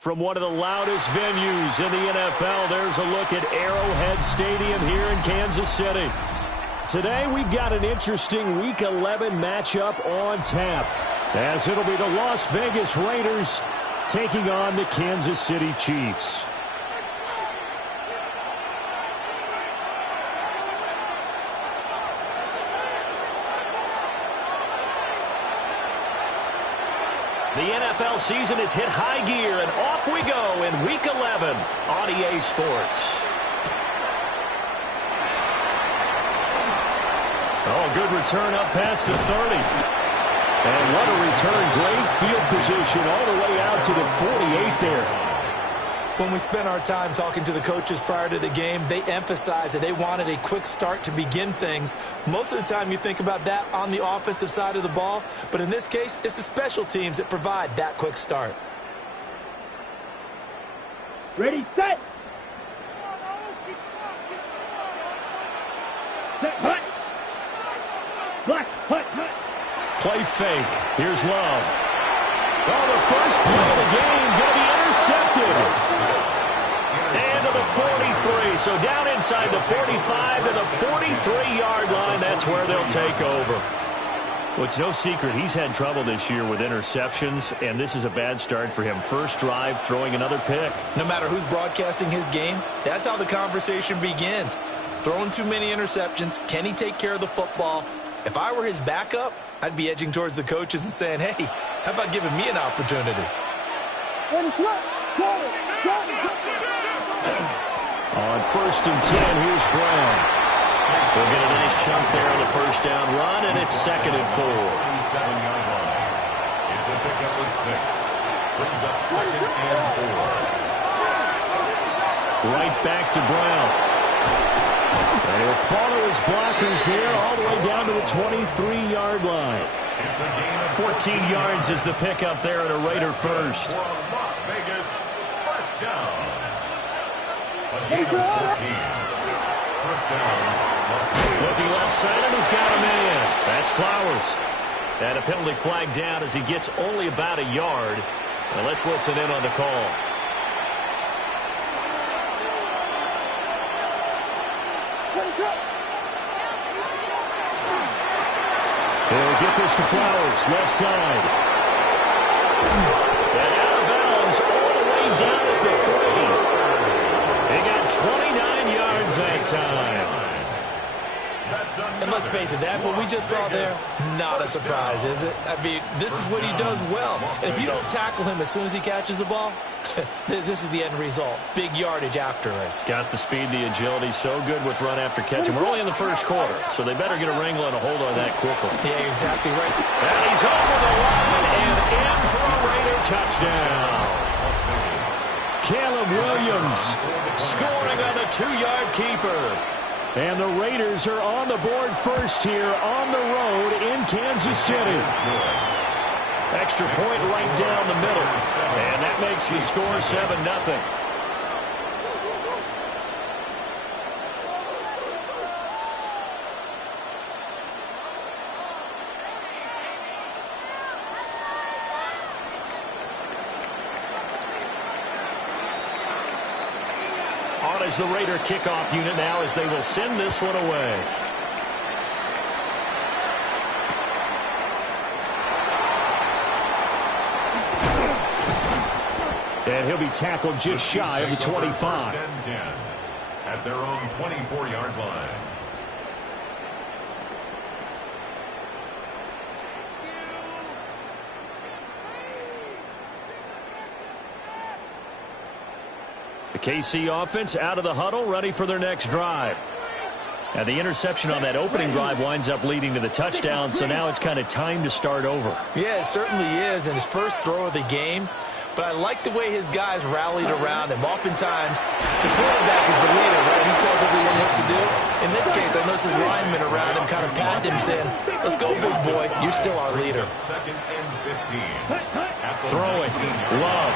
From one of the loudest venues in the NFL, there's a look at Arrowhead Stadium here in Kansas City. Today we've got an interesting Week 11 matchup on tap, as it'll be the Las Vegas Raiders taking on the Kansas City Chiefs. The NFL season has hit high gear, and off we go in Week 11 on EA Sports. Oh, good return up past the 30. And what a return. Great field position all the way out to the 48 there. When we spent our time talking to the coaches prior to the game, they emphasized that they wanted a quick start to begin things. Most of the time you think about that on the offensive side of the ball, but in this case, it's the special teams that provide that quick start. Ready, set. Set, hut. Blocks, hut, hut. Play fake. Here's Love. Oh, the first play of the game going to be intercepted. And to the 43. So down inside the 45 to the 43-yard line. That's where they'll take over. Well, it's no secret he's had trouble this year with interceptions, and this is a bad start for him. First drive, throwing another pick. No matter who's broadcasting his game, that's how the conversation begins. Throwing too many interceptions. Can he take care of the football? If I were his backup, I'd be edging towards the coaches and saying, hey, how about giving me an opportunity? On 1st and 10, here's Brown. We'll get a nice chunk there on the first down run, and it's 2nd and 4. 37-yard line. It's a pickup of 6. Brings up 2nd and 4. Right back to Brown. And he'll follow his blockers there all the way down to the 23-yard line. 14 yards is the pickup there at a Raider first. Las Vegas, first down. A gain of 14. First down. Looking left side, and he's got a man. That's Flowers. And a penalty flag down as he gets only about a yard. And let's listen in on the call. He'll get this to Flowers, left side. And out of bounds all the way down at the 3. He got 29 yards that time. And let's face it, that what we just saw there, not a surprise, is it? I mean, this is what he does well. And if you don't tackle him as soon as he catches the ball, this is the end result. Big yardage afterwards. Got the speed, the agility, so good with run after catch. And we're only in the first quarter, so they better get a wrangle and a hold on that quickly. Yeah, exactly right. And he's over the line and in for a Raider touchdown. Caleb Williams scoring on the 2-yard keeper. And the Raiders are on the board first here on the road in Kansas City. Extra point right down the middle. And that makes the score 7-0. On as the Raider kickoff unit now as they will send this one away. And he'll be tackled just shy of the 25. At their own 24-yard line. The KC offense out of the huddle, ready for their next drive. And the interception on that opening drive winds up leading to the touchdown, so now it's kind of time to start over. Yeah, it certainly is, and his first throw of the game. But I like the way his guys rallied around him. Oftentimes, the quarterback is the leader, right? He tells everyone what to do. In this case, I noticed his linemen around him kind of patting him, saying, let's go, big boy. You're still our leader. Second and 15. Throwing. Love.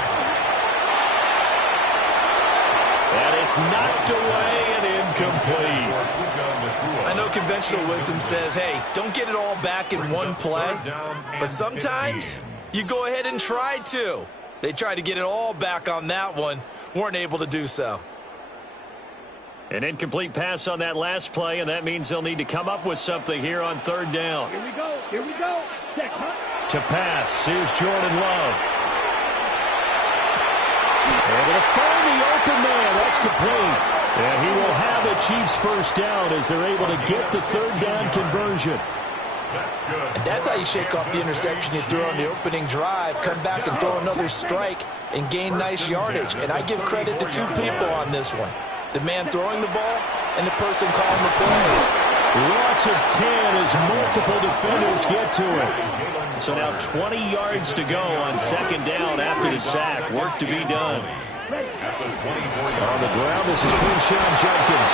And it's knocked away and incomplete. I know conventional wisdom says, hey, don't get it all back in one play. But sometimes you go ahead and try to. They tried to get it all back on that one. Weren't able to do so. An incomplete pass on that last play, and that means they'll need to come up with something here on third down. Here we go. Here we go. Check, huh? To pass, here's Jordan Love. Able to find the open man. That's complete. And he will have the Chiefs first down as they're able to get the third down conversion. That's good. And that's how you shake off the interception you threw on the opening drive, come back and throw another strike and gain nice yardage. And I give credit to two people on this one. The man throwing the ball and the person calling the plays. Loss of 10 as multiple defenders get to it. So now 20 yards to go on second down after the sack. Work to be done. On the ground, this is Quinshon Judkins.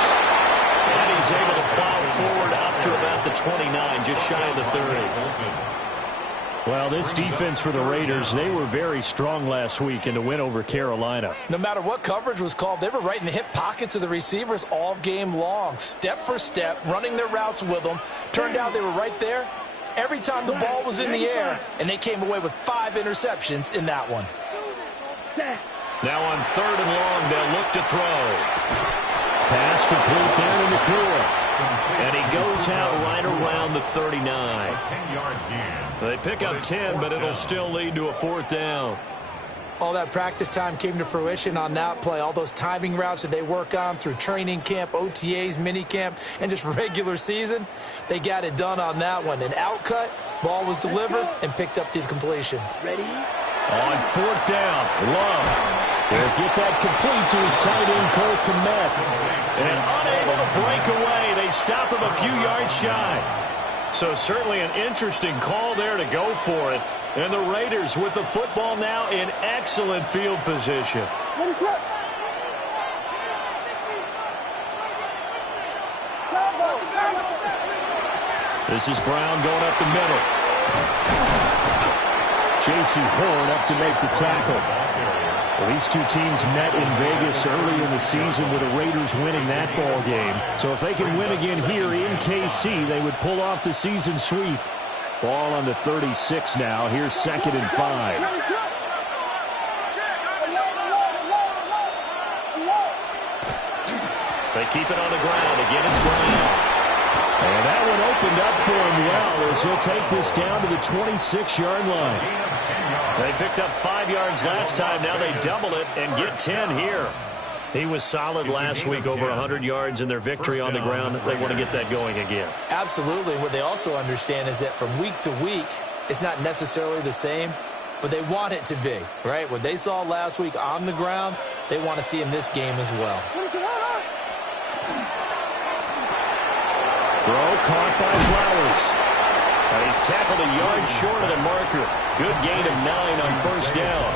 And he's able to plow forward up to about the 29, just shy of the 30. Well, this defense for the Raiders, they were very strong last week in the win over Carolina. No matter what coverage was called, they were right in the hip pockets of the receivers all game long, step for step, running their routes with them. Turned out they were right there every time the ball was in the air, and they came away with 5 interceptions in that one. Now on third and long, they'll look to throw. Pass complete there in the cooler. And he goes out right around the 39. 10-yard gain. They pick up 10, but it'll still lead to a fourth down. All that practice time came to fruition on that play. All those timing routes that they work on through training camp, OTAs, minicamp, and just regular season, they got it done on that one. An outcut, ball was delivered, and picked up the completion. Ready? On fourth down, Love will get that complete to his tight end, Cole Kmet. And unable to break away, they stop him a few yards shy. So certainly an interesting call there to go for it. And the Raiders with the football now in excellent field position. This is Brown going up the middle. J.C. Horn up to make the tackle. Well, these two teams met in Vegas early in the season with the Raiders winning that ball game. So if they can win again here in KC, they would pull off the season sweep. Ball on the 36 now. Here's 2nd and 5. They keep it on the ground. Again, it's Brown. And that one opened up for him well as he'll take this down to the 26-yard line. They picked up 5 yards last time. Now they double it and get 10 here. He was solid last week, over 100 yards in their victory on the ground. They want to get that going again. Absolutely. What they also understand is that from week to week, it's not necessarily the same, but they want it to be, right? What they saw last week on the ground, they want to see in this game as well. Throw caught by Flowers. And he's tackled a yard short of the marker. Good gain of 9 on first down.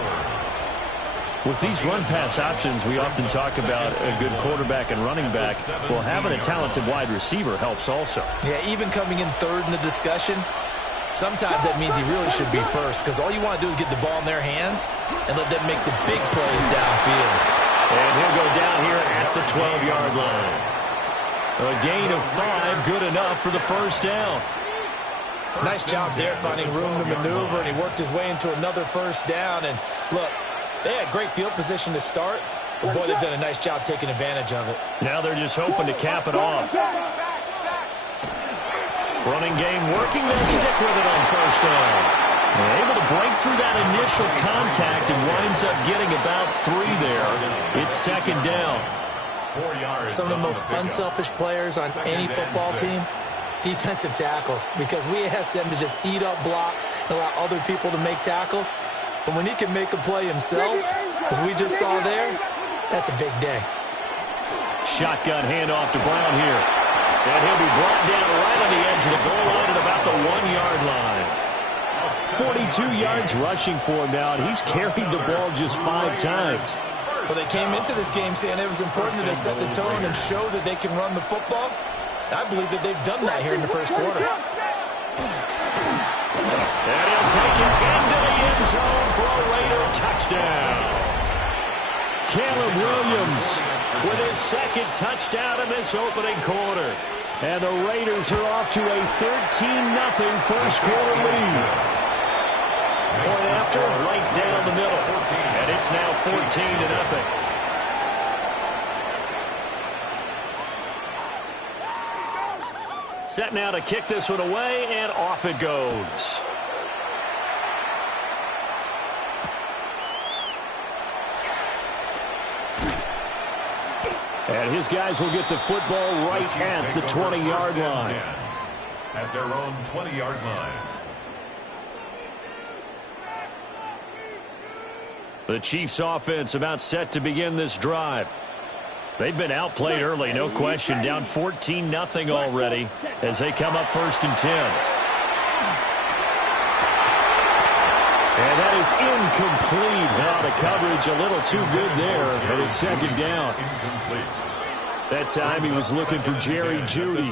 With these run-pass options, we often talk about a good quarterback and running back. Well, having a talented wide receiver helps also. Yeah, even coming in third in the discussion, sometimes that means he really should be first, because all you want to do is get the ball in their hands and let them make the big plays downfield. And he'll go down here at the 12-yard line. A gain of 5, good enough for the first down. Nice job there finding room to maneuver, and he worked his way into another first down. And look, they had great field position to start, but boy, they've done a nice job taking advantage of it. Now they're just hoping to cap it off. Running game working, they'll stick with it on first down. They're able to break through that initial contact and winds up getting about 3 there. It's second down. 4 yards. Some of the most unselfish players on any football team, defensive tackles, because we ask them to just eat up blocks and allow other people to make tackles. But when he can make a play himself, as we just saw there, That's a big day. Shotgun handoff to Brown here. And he'll be brought down right on the edge of the goal line at about the 1-yard line. 42 yards rushing for him now, and he's carried the ball just 5 times. Well, they came into this game saying it was important that they set the tone and show that they can run the football. I believe that they've done that here in the first quarter. And he'll take it into the end zone for a Raider touchdown. Caleb Williams with his second touchdown in this opening quarter. And the Raiders are off to a 13-0 first quarter lead. Point after, right down the middle. And it's now 14-0. Set now to kick this one away, and off it goes. And his guys will get the football right at the 20-yard line. At their own 20-yard line. The Chiefs offense about set to begin this drive. They've been outplayed early, no question. Down 14-0 already as they come up 1st and 10. And that is incomplete. Now the coverage a little too good there, and it's 2nd down. That time he was looking for Jerry Jeudy,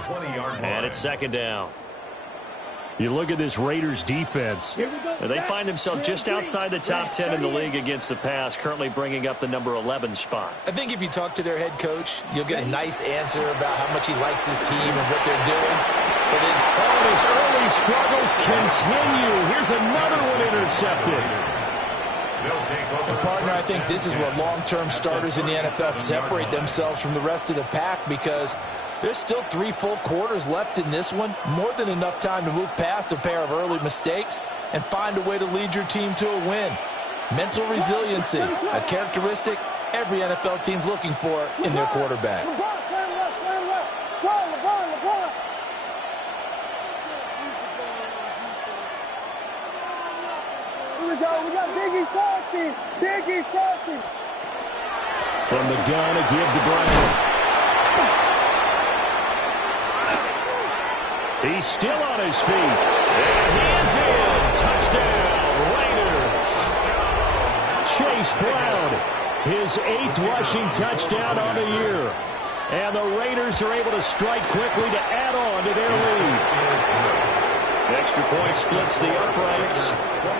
and it's 2nd down. You look at this Raiders defense, and they find themselves just outside the top 10 in the league against the pass, currently bringing up the number 11 spot. I think if you talk to their head coach, you'll get a nice answer about how much he likes his team and what they're doing. But then, his early struggles continue. Here's another one intercepted. And partner, I think this is where long-term starters in the NFL separate themselves from the rest of the pack, because there's still 3 full quarters left in this one. More than enough time to move past a pair of early mistakes and find a way to lead your team to a win. Mental resiliency, a characteristic every NFL team's looking for in their quarterback. We got Biggie Frosty. Biggie Frosty. From the gun, a give to Brown. He's still on his feet. And he is in. Touchdown, Raiders. Chase Brown, his 8th rushing touchdown on the year. And the Raiders are able to strike quickly to add on to their lead. The extra point splits the uprights.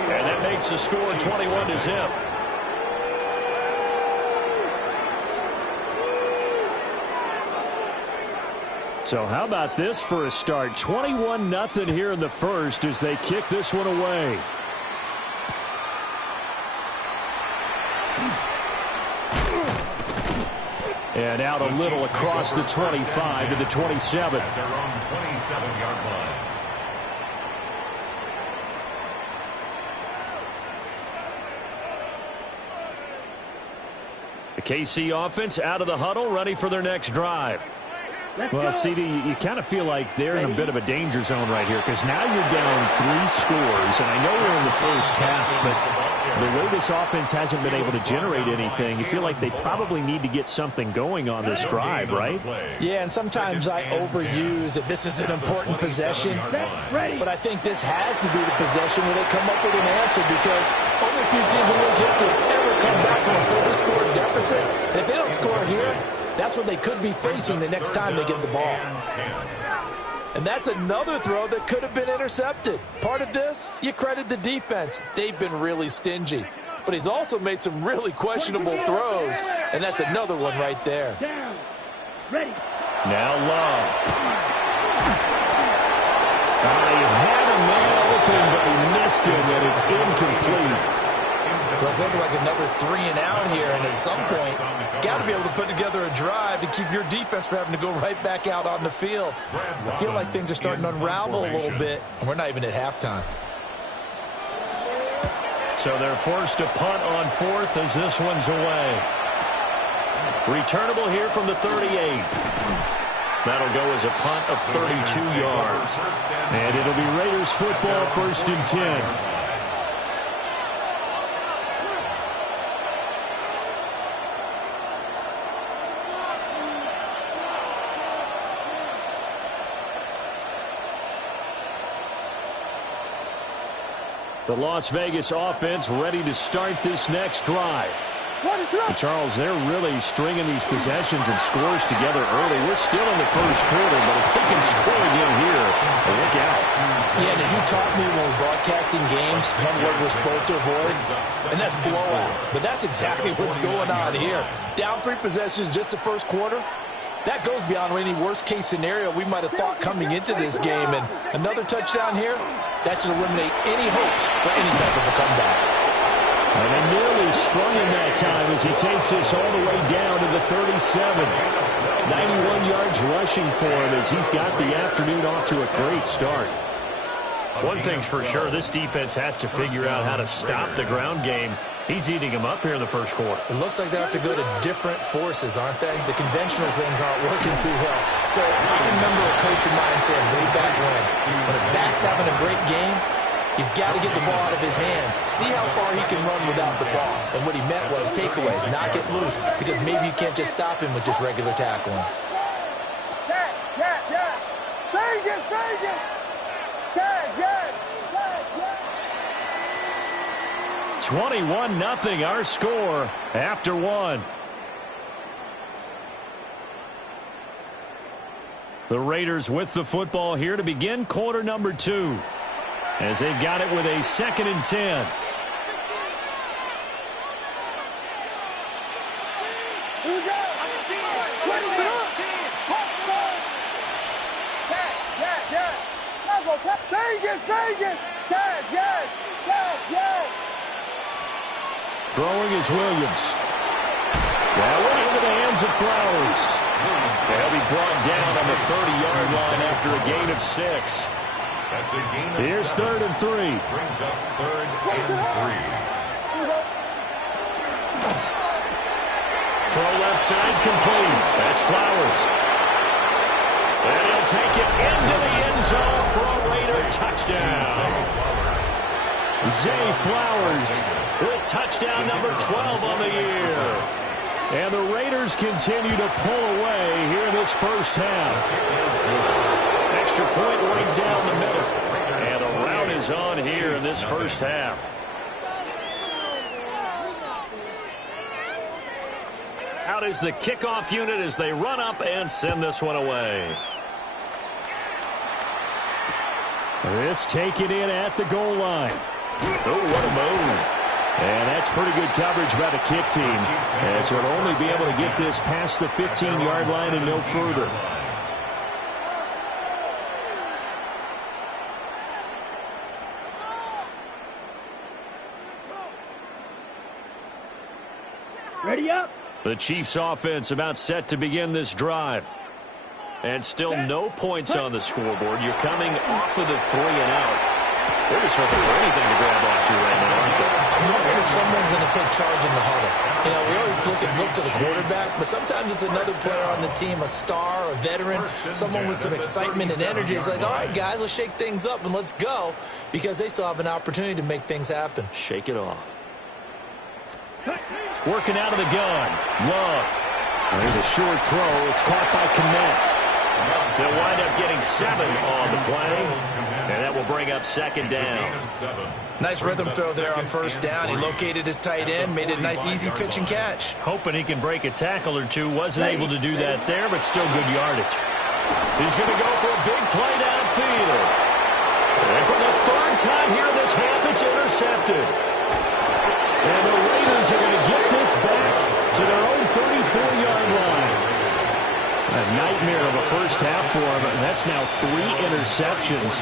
And that makes the score 21-0. So how about this for a start? 21-0 here in the first as they kick this one away. And out a little across the 25 to the 27. At their own 27-yard line. The KC offense out of the huddle, ready for their next drive. Well, CD, you kind of feel like they're in a bit of a danger zone right here, because now you're down 3 scores, and I know we're in the first half, but the way this offense hasn't been able to generate anything, you feel like they probably need to get something going on this drive, right? Yeah, and sometimes I overuse that this is an important possession, but I think this has to be the possession where they come up with an answer, because only a few teams in league history have ever come back from a 4-score deficit, and if they don't score here, that's what they could be facing the next time they get the ball. And that's another throw that could have been intercepted. Part of this, you credit the defense. They've been really stingy. But he's also made some really questionable throws, and that's another one right there. Down. Ready. Now Love. He had a man open, but he missed him, and it's incomplete. Well, it's looking like another 3 and out here, and at some point, got to be able to put together a drive to keep your defense from having to go right back out on the field. I feel like things are starting to unravel a little bit, and we're not even at halftime. So they're forced to punt on 4th as this one's away. Returnable here from the 38. That'll go as a punt of 32 yards. And it'll be Raiders football, 1st and 10. The Las Vegas offense ready to start this next drive. And Charles, they're really stringing these possessions and scores together early. We're still in the first quarter, but if they can score again here, look out. Yeah, and as you taught me when we're broadcasting games, one word we're supposed to avoid, and that's blowout. But that's exactly what's going on here. Down 3 possessions just the first quarter. That goes beyond any worst-case scenario we might have thought coming into this game. And another touchdown here, that should eliminate any hopes for any type of a comeback. And they nearly sprung him that time as he takes this all the way down to the 37. 91 yards rushing for him as he's got the afternoon off to a great start. One thing's for sure, this defense has to figure out how to stop the ground game. He's eating him up here in the first quarter. It looks like they have to go to different forces, aren't they? The conventional things aren't working too well. So I remember a coach of mine saying way back when a back's having a great game, you've got to get the ball out of his hands. See how far he can run without the ball. And what he meant was takeaways, knock it loose, because maybe you can't just stop him with just regular tackling. Vegas! 21-0 our score after 1. The Raiders with the football here to begin quarter number 2. As they've got it with a 2nd and 10. Here we go. Vegas. Yes. Throwing is Williams. That went into the hands of Flowers. They'll be brought down on the 30-yard line after a gain of 6. That's a gain of Here's 7. 3rd and 3. Brings up 3rd and 3. Throw left side complete. That's Flowers. And he'll take it into the end zone for a Raider touchdown. Zay Flowers with touchdown number 12 on the year. And the Raiders continue to pull away here in this first half. Extra point right down the middle. And the rout is on here in this first half. Out is the kickoff unit as they run up and send this one away. This taken in at the goal line. Oh, what a move. And that's pretty good coverage by the kick team, as they'll only be able to get this past the 15-yard line and no further. Ready up. The Chiefs offense about set to begin this drive. And still no points on the scoreboard. You're coming off of the 3 and out. They're just looking for anything to grab onto right now, aren't they? I'm wondering if someone's going to take charge in the huddle. You know, we always look to the quarterback, but sometimes it's another player on the team, a star, a veteran, someone with some excitement and energy. It's like, all right, guys, let's shake things up and let's go, because they still have an opportunity to make things happen. Shake it off. Working out of the gun. Love. There's a short throw. It's caught by Kmet. They'll wind up getting 7 on the play, and that will bring up 2nd down. Nice rhythm throw there on 1st down. He located his tight end, made it a nice, easy pitch and catch. Hoping he can break a tackle or two. Wasn't able to do that there, but still good yardage. He's going to go for a big play downfield. And for the 3rd time here in this half, it's intercepted. And the Raiders are going to get this back to their own 34-yard line. A nightmare of a first half for him. That's now 3 interceptions.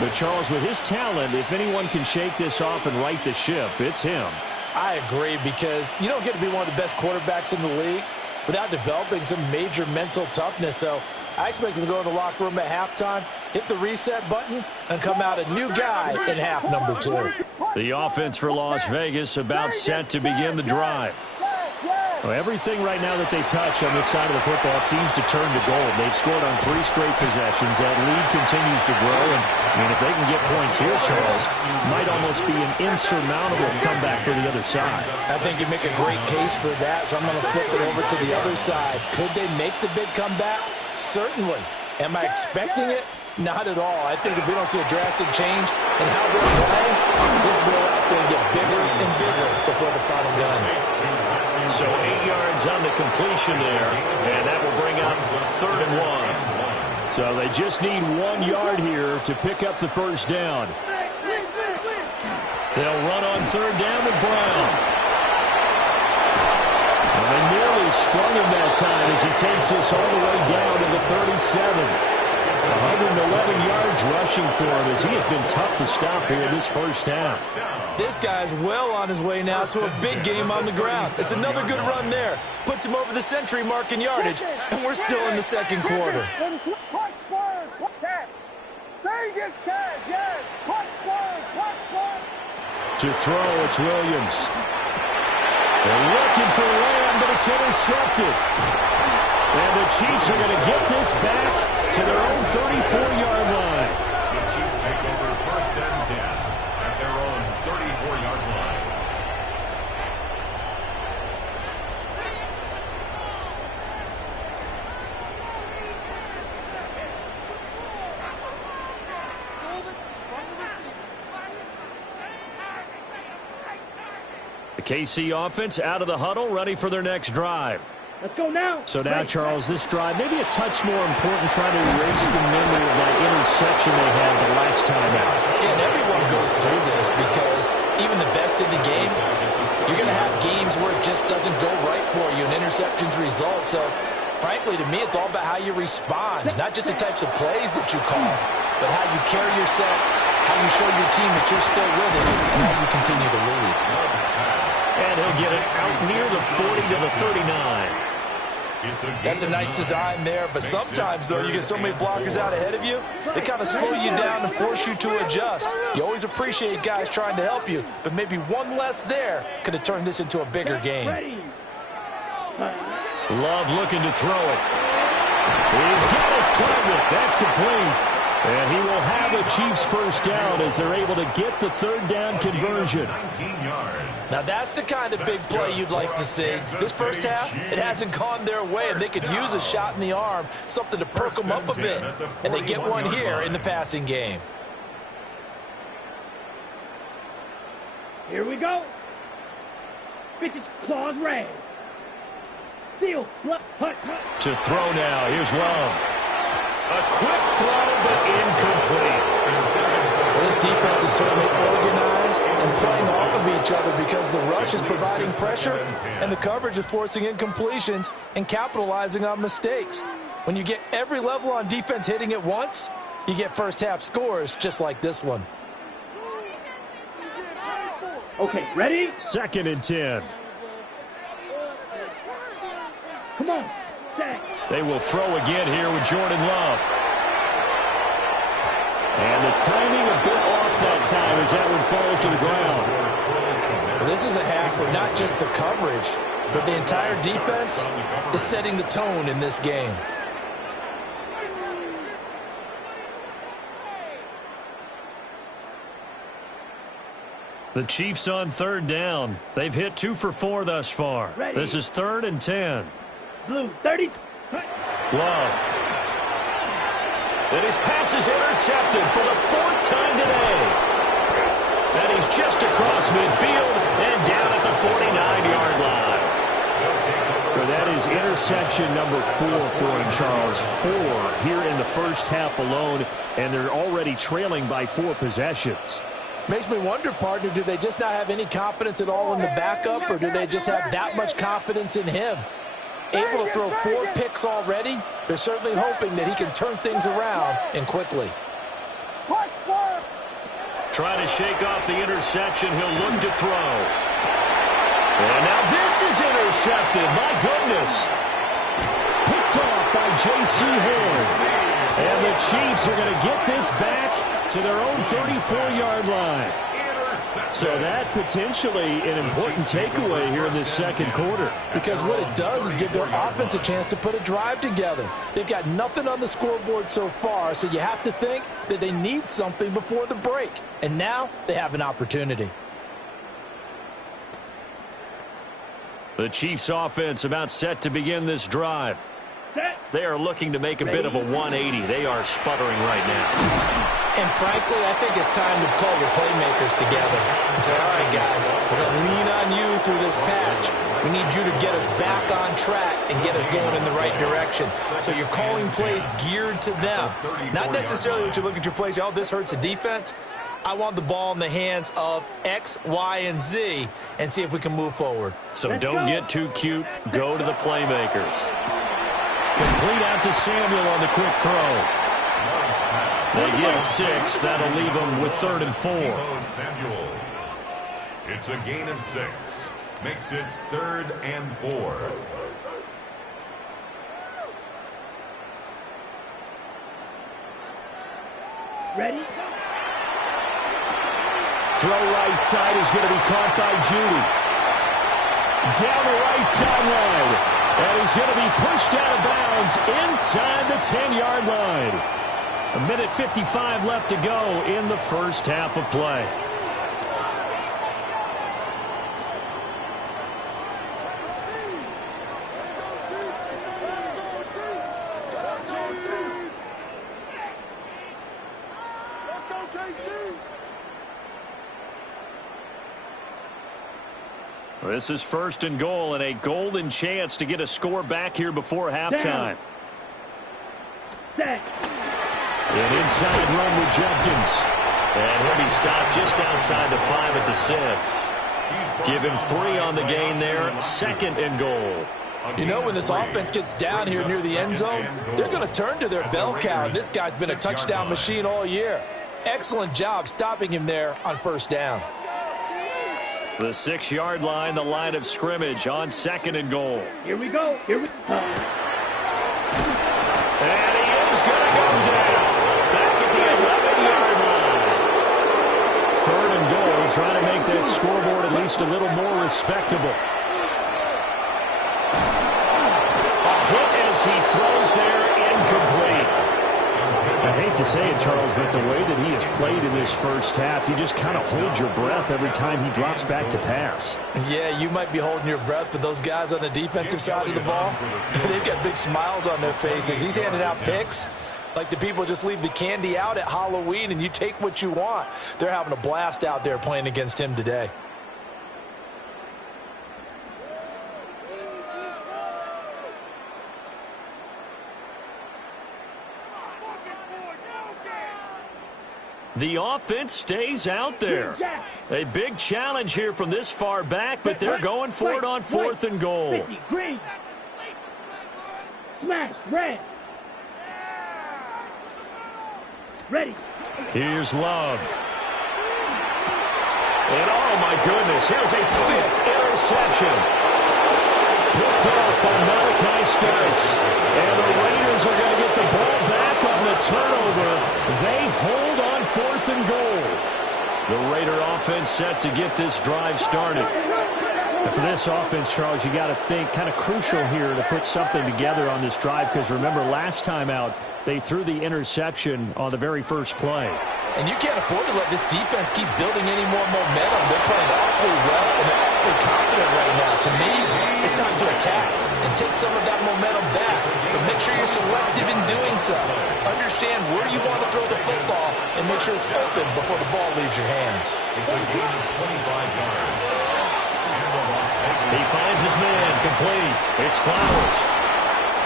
But Charles, with his talent, if anyone can shake this off and right the ship, it's him. I agree, because you don't get to be one of the best quarterbacks in the league without developing some major mental toughness. So I expect him to go in the locker room at halftime, hit the reset button, and come out a new guy in half number 2. The offense for Las Vegas about set to begin the drive. Well, everything right now that they touch on this side of the football, it seems to turn to gold. They've scored on 3 straight possessions. That lead continues to grow. And I mean, if they can get points here, Charles, might almost be an insurmountable comeback for the other side. I think you make a great case for that, so I'm going to flip it over to the other side. Could they make the big comeback? Certainly. Am I expecting it? Not at all. I think if we don't see a drastic change in how they're playing, this blowout's going to get bigger and bigger before the final gun. So 8 yards on the completion there, and that will bring up 3rd and 1. So they just need 1 yard here to pick up the first down. They'll run on 3rd down with Brown. And they nearly sprung him that time as he takes us all the way down to the 37. 111 yards rushing for him as he has been tough to stop here in this first half. This guy's well on his way now to a big game on the ground. It's another good run there. Puts him over the century mark in yardage, and we're still in the second quarter. To throw, it's Williams. They're looking for Lamb, but it's intercepted. And the Chiefs are going to get this back to their own 34-yard line. The Chiefs take over 1st and 10 at their own 34-yard line. The KC offense out of the huddle, ready for their next drive. Let's go now. So now, Charles, this drive maybe a touch more important, trying to erase the memory of that interception they had the last time out. Yeah, and everyone goes through this because even the best in the game, you're going to have games where it just doesn't go right for you, and interceptions result. So, frankly, to me, it's all about how you respond, not just the types of plays that you call, but how you carry yourself, how you show your team that you're still with it, and how you continue to lead. And he'll get it out near the 40 to the 39. That's a nice design there, but sometimes, though, you get so many blockers out ahead of you, they kind of slow you down and force you to adjust. You always appreciate guys trying to help you, but maybe one less there could have turned this into a bigger game. Love looking to throw it. He's got his target. That's complete. And he will have the Chiefs first down as they're able to get the 3rd down conversion. 19 yards. Now, that's the kind of big play you'd like to see. This first half, it hasn't gone their way, and they could use a shot in the arm, something to perk them up a bit. And they get one here in the passing game. Here we go. Bitches, claws, red. Steal, hut. To throw now. Here's Love. A quick throw, but incomplete. Well, this defense is certainly organized and playing off of each other because the rush is providing pressure and the coverage is forcing incompletions and capitalizing on mistakes. When you get every level on defense hitting at once, you get first half scores just like this one. Okay, ready? 2nd and 10. Come on, set. They will throw again here with Jordan Love. And the timing a bit off that time as that one falls to the ground. Well, this is a half where not just the coverage, but the entire defense is setting the tone in this game. The Chiefs on 3rd down. They've hit 2 for 4 thus far. Ready. This is 3rd and 10. Blue, 30. Love. And his pass is intercepted for the 4th time today. And he's just across midfield and down at the 49-yard line. So that is interception number 4 for him, Charles. 4 here in the first half alone, and they're already trailing by 4 possessions. Makes me wonder, partner, do they just not have any confidence at all in the backup, or do they just have that much confidence in him? Able to throw 4 picks already, they're certainly hoping that he can turn things around and quickly. Trying to shake off the interception, he'll look to throw. And now this is intercepted, my goodness. Picked off by J.C. Horn. And the Chiefs are going to get this back to their own 34-yard line. So that potentially an important takeaway here in this second quarter. Because what it does is give their offense a chance to put a drive together. They've got nothing on the scoreboard so far, so you have to think that they need something before the break. And now they have an opportunity. The Chiefs offense about set to begin this drive. Set. They are looking to make a bit of a 180. They are sputtering right now. And frankly, I think it's time to call your playmakers together and say, all right, guys, we're going to lean on you through this patch. We need you to get us back on track and get us going in the right direction. So you're calling plays geared to them. Not necessarily what you look at your plays, oh, this hurts the defense. I want the ball in the hands of X, Y, and Z and see if we can move forward. So don't get too cute. Go to the playmakers. Complete out to Samuel on the quick throw. They get 6. That'll leave them with 3rd and 4. Samuel. It's a gain of 6. Makes it 3rd and 4. Ready? Throw right side is going to be caught by Judy. Down the right sideline. And he's going to be pushed out of bounds inside the 10-yard line. 1:55 left to go in the first half of play. This is 1st and goal and a golden chance to get a score back here before halftime. Set. And inside run with Jenkins. And he'll be stopped just outside the 5 at the 6. Give him 3 on the gain there. 2nd and goal. You know, when this offense gets down here near the end zone, they're going to turn to their bell cow. And this guy's been a touchdown machine all year. Excellent job stopping him there on 1st down. The 6-yard line, the line of scrimmage on 2nd and goal. Here we go. Here we go. And he is going to go down. Back at the 11-yard line. 3rd and goal, trying to make that scoreboard at least a little more respectable. A hit as he throws there, incomplete. I hate to say it, Charles, but the way that he has played in this first half, you just kind of hold your breath every time he drops back to pass. Yeah, you might be holding your breath, but those guys on the defensive side of the ball, they've got big smiles on their faces. He's handing out picks like the people just leave the candy out at Halloween and you take what you want. They're having a blast out there playing against him today. The offense stays out there. A big challenge here from this far back, but they're going for it on 4th and goal. Green. Smash. Red. Ready. Here's Love. And oh my goodness, here's a 5th interception. Picked off by Malachi Starks. And the Raiders are going to get the ball back on the turnover. They hold on 4th and goal. The Raider offense set to get this drive started. And for this offense, Charles, you got to think kind of crucial here to put something together on this drive, because remember last time out they threw the interception on the very first play. And you can't afford to let this defense keep building any more momentum. They're playing awfully well and they're awfully confident right now. To me, it's time to attack and take some of that momentum back. But make sure you're selective in doing so. Understand where you want to throw the football and make sure it's open before the ball leaves your hands. It's a gain of 25 yards. He finds his man, complete. It's Flowers.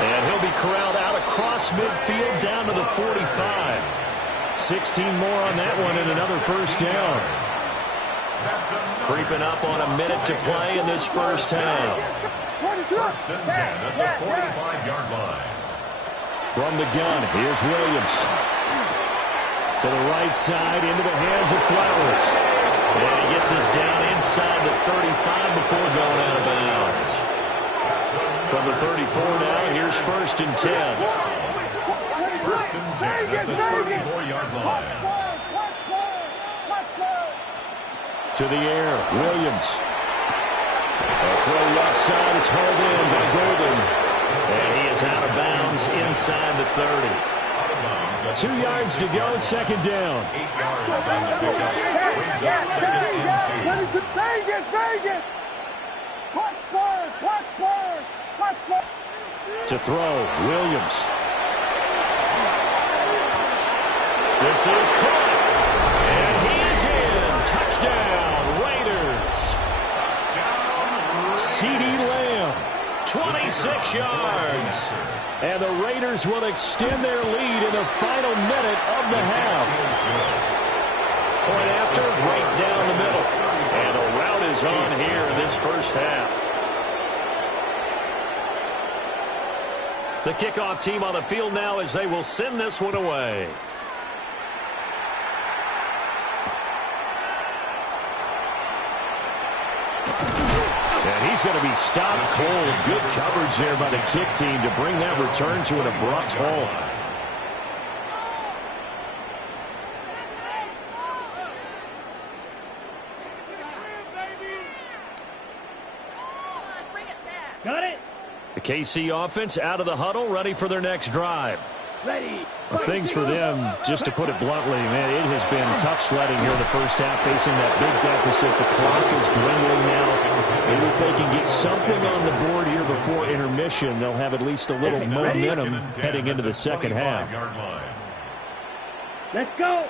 And he'll be corralled out across midfield down to the 45. 16 more on that one and another first down. Creeping up on a minute to play in this first half. 1st and 10 at the 45-yard line. From the gun, here's Williams. To the right side, into the hands of Flowers. And he gets us down inside the 35 before going out of bounds. From the 34 now, here's 1st and 10. 1st and 10 at the 34-yard line. To the air, Williams. A throw left side, it's hauled in by Golden. And he is out of bounds inside the 30. 2 yards to go, 2nd down. 8 yards on the pickup. Brings up 2nd and 2. Vegas. Watch Flowers. To To throw, Williams. This is caught. And he is in. Touchdown, Raiders. CeeDee Lamb, 26 yards. And the Raiders will extend their lead in the final minute of the half. Point after, right down the middle. And the rout is on here in this first half. The kickoff team on the field now as they will send this one away. And he's going to be stopped cold. Good coverage there by the kick team to bring that return to an abrupt halt. Got it. The KC offense out of the huddle, ready for their next drive. Ready. Well, things for them, just to put it bluntly, man, it has been tough sledding here in the first half, facing that big deficit. The clock is dwindling now. Maybe if they can get something on the board here before intermission, they'll have at least a little momentum heading into the second half. Let's go.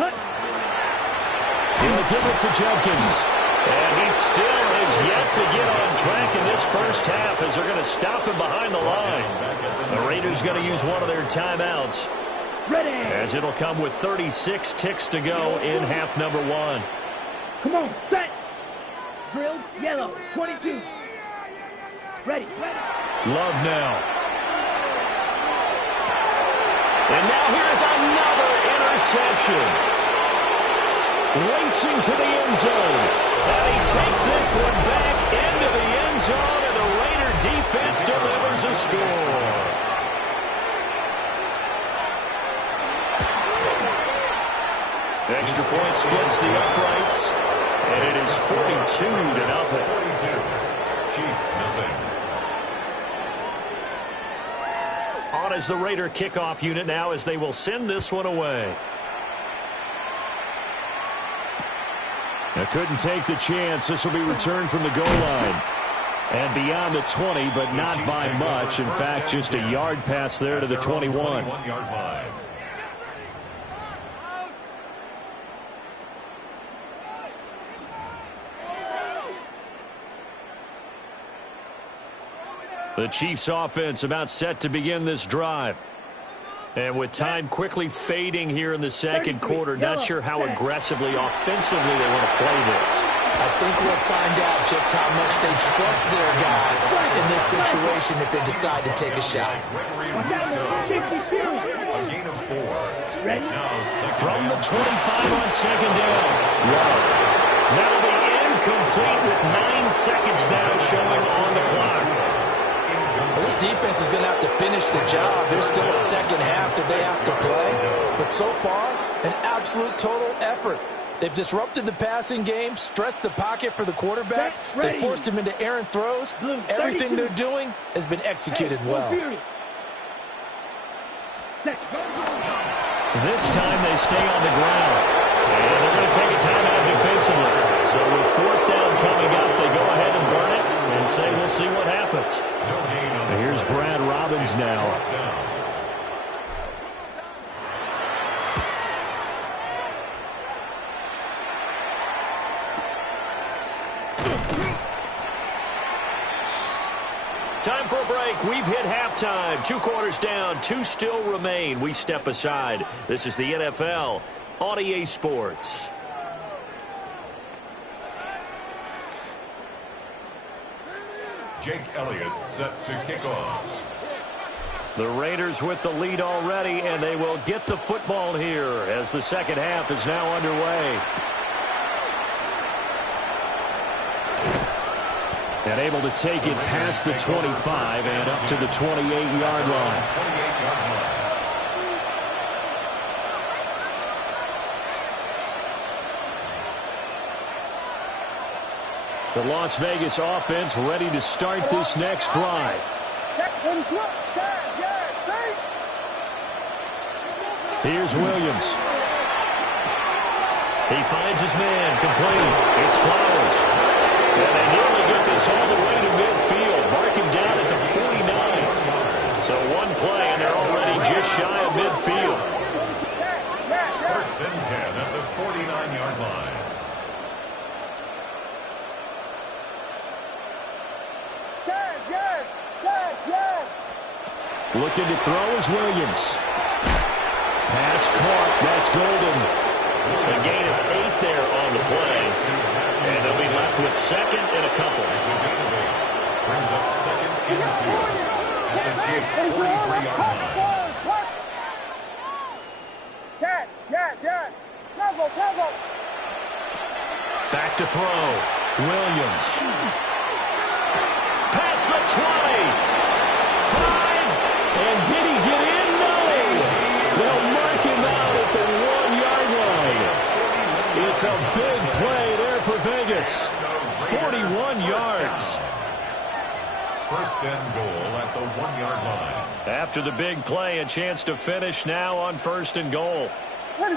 Hut. He'll give it to Jenkins. And he still has yet to get on track in this first half as they're going to stop him behind the line. The Raiders going to use one of their timeouts. Ready. As it'll come with 36 ticks to go in half number one. Come on, set. Drilled, yellow, 22. Ready. Love now. And now here's another interception. Racing to the end zone. And he takes this one back into the end zone, and the Raider defense delivers a score. Extra point splits the uprights, and it is 42-0. 42. Chiefs, nothing. On as the Raider kickoff unit now as they will send this one away. Now couldn't take the chance. This will be returned from the goal line. And beyond the 20, but not by much. In fact, just a yard pass there to the 21. 21-yard line. The Chiefs offense about set to begin this drive. And with time quickly fading here in the second quarter, not sure how aggressively, offensively they want to play this. I think we'll find out just how much they trust their guys in this situation if they decide to take a shot. From the 25 on second down. Love. That'll be incomplete with 9 seconds now showing on the clock. Well, this defense is going to have to finish the job. There's still a second half that they have to play. But so far, an absolute total effort. They've disrupted the passing game, stressed the pocket for the quarterback. They forced him into errant throws. Everything they're doing has been executed well. This time they stay on the ground. And they're going to take a timeout defensively. So with fourth down coming up, they go ahead and burn it and say we'll see what happens. And here's Brad Robbins now. Time for a break. We've hit halftime. 2 quarters down. 2 still remain. We step aside. This is the NFL on EA Sports. Jake Elliott set to kick off. The Raiders with the lead already, and they will get the football here as the second half is now underway. And able to take it past the 25 and up to the 28-yard line. 28-yard line. The Las Vegas offense ready to start this next drive. Here's Williams. He finds his man, complete. It's Flowers. And they nearly get this all the way to midfield. Mark him down at the 49. Looking to throw is Williams. Pass caught. That's Golden. A gain of 8 there on the play. And they'll be left with second and a couple. Brings up second and 2 at the Chiefs' 43-yard line. Yes. Tempo. Back to throw. Williams. Past the 20. 5. And did he get in? No. They'll mark him out at the 1-yard line. It's a big play there for Vegas. 41 yards. First and goal at the 1-yard line. After the big play, a chance to finish now on first and goal. And